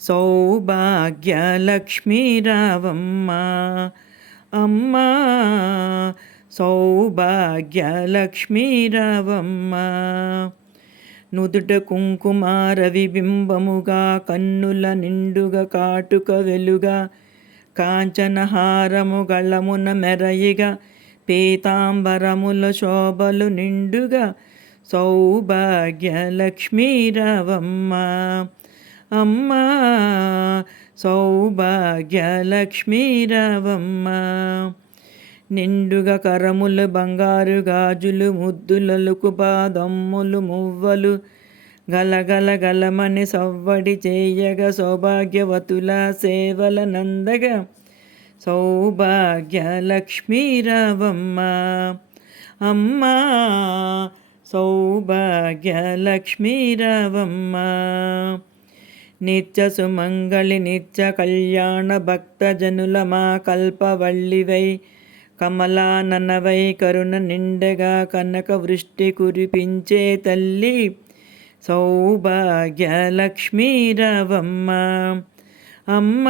సౌభాగ్యలక్ష్మీ రావమ్మ అమ్మా సౌభాగ్యలక్ష్మీ రావమ్మ నుదుట కుంకుమార విబింబముగా కన్నుల నిండుగా కాటుక వెలుగా కాంచనహారము గళమున మెరయిగా పీతాంబరముల శోభలు నిండుగా సౌభాగ్యలక్ష్మీ రావమ్మ అమ్మా సౌభాగ్యలక్ష్మీరవమ్మ నిండుగా కరములు బంగారు గాజులు ముద్దులలుకు పాదమ్ములు మువ్వలు గలగల గలమని సవ్వడి చేయగా సౌభాగ్యవతుల సేవల నందగా. సౌభాగ్యలక్ష్మీరవమ్మ అమ్మా సౌభాగ్యలక్ష్మీ నిత్య సుమంగళి నిత్య కళ్యాణ భక్తజనుల మా కల్పవల్లివై కమలాననవై కరుణ నిండగా కనక వృష్టి కురిపించే తల్లి సౌభాగ్యలక్ష్మీరవమ్మ. అమ్మ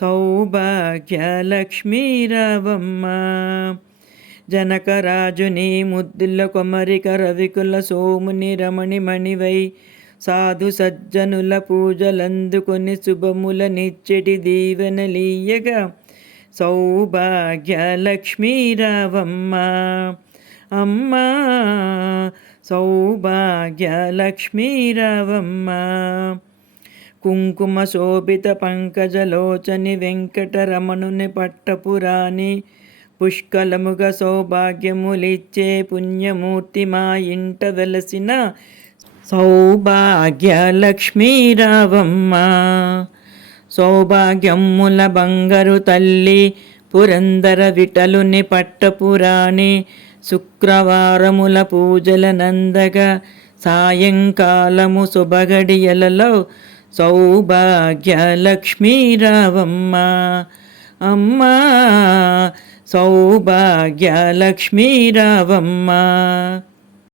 సౌభాగ్యలక్ష్మీరవమ్మ. జనకరాజుని ముద్దుల కొమరిక రవికుల సోముని రమణి మణివై సాధు సజ్జనుల పూజలందుకొని శుభముల నిచ్చటి దీవెనలీయగా సౌభాగ్య లక్ష్మీరావమ్మ అమ్మా సౌభాగ్య లక్ష్మీరావమ్మ కుంకుమ శోభిత పంకజలోచని వెంకటరమణుని పట్టపురాణి పుష్కలముగా సౌభాగ్యములిచ్చే పుణ్యమూర్తి మా ఇంట వెలసిన సౌభాగ్యలక్ష్మీరావమ్మ. సౌభాగ్యమ్ముల సౌభాగ్యముల బంగారు తల్లి పురందర విటలుని పట్టపురాణి శుక్రవారముల పూజల నందగా సాయంకాలము శుభగడియలలో సౌభాగ్యలక్ష్మీరావమ్మ. అమ్మా సౌభాగ్యలక్ష్మీరావమ్మ.